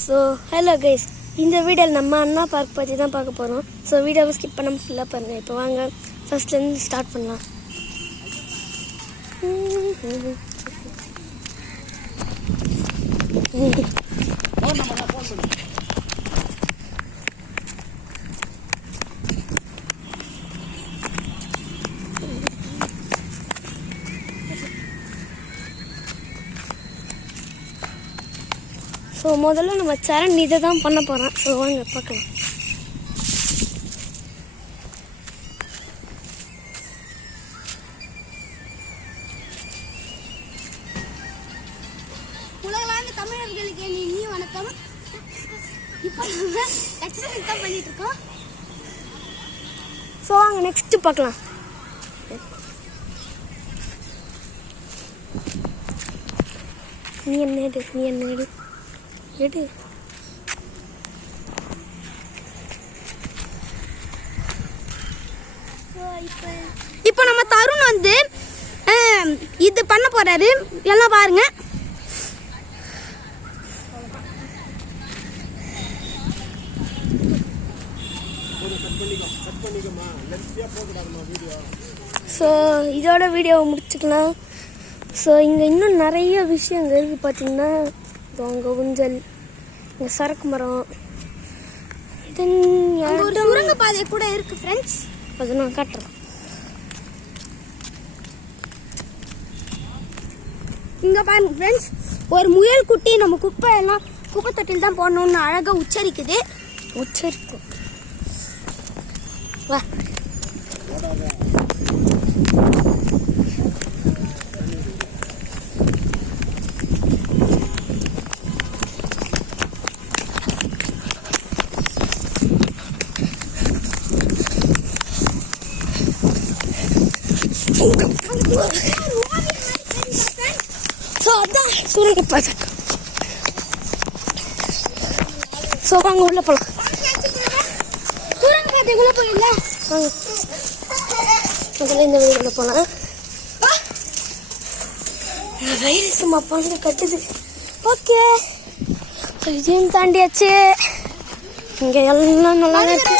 So hello guys, இந்த வீடியோவில் நம்ம அண்ணா பார்க் பற்றி தான் பார்க்க போகிறோம். ஸோ வீடியோவை ஸ்கிப் பண்ணாமல் ஃபுல்லாக பாருங்கள். இப்போ வாங்க ஃபர்ஸ்ட்லேருந்து ஸ்டார்ட் பண்ணலாம். ஸோ முதல்ல நம்ம சரண் இதை தான் பண்ண போகிறோம். ஸோ வாங்க பார்க்கலாம். உலகளாவிய தமிழர்களுக்கு இனி வணக்கம். இப்போ நம்ம எக்ஸசைஸ் தான் பண்ணிட்டு இருக்கோம். ஸோ வாங்க நெக்ஸ்ட்டு பார்க்கலாம். நீ என்ன எடு இப்போ நம்ம தருண் வந்து இது பண்ண போறாரு. எல்லாம் பாருங்க. ஸோ இதோட வீடியோவை முடிச்சுக்கலாம். ஸோ இங்கே இன்னும் நிறைய விஷயங்கள் இருக்குது. பார்த்தீங்கன்னா அங்கே ஊஞ்சல், இங்கே சரக்கு மரம், ஒரு சுரங்க பாதை கூட இருக்கு ஃப்ரெண்ட்ஸ். அது நான் காட்டுறேன். இங்க பாருங்க ஃப்ரெண்ட்ஸ், ஒரு முயல் குட்டி நம்ம குப்பை தொட்டில் தான் போடணும்னு அழகா உச்சரிக்குது. வா ஸோ அதான் சூரியன் பாதை. ஸோ வாங்க உள்ள போகலாம். சுரங்க பாதைக்குள்ள போயிடல. வாங்க முதல்ல இந்த வீடியோவில் போகலாம். வயிறு சும்மா பண்ணி கட்டுது. ஓகே, ஸோ இதையும் தாண்டியாச்சு. இங்கே எல்லாம் நல்லா இருக்கு.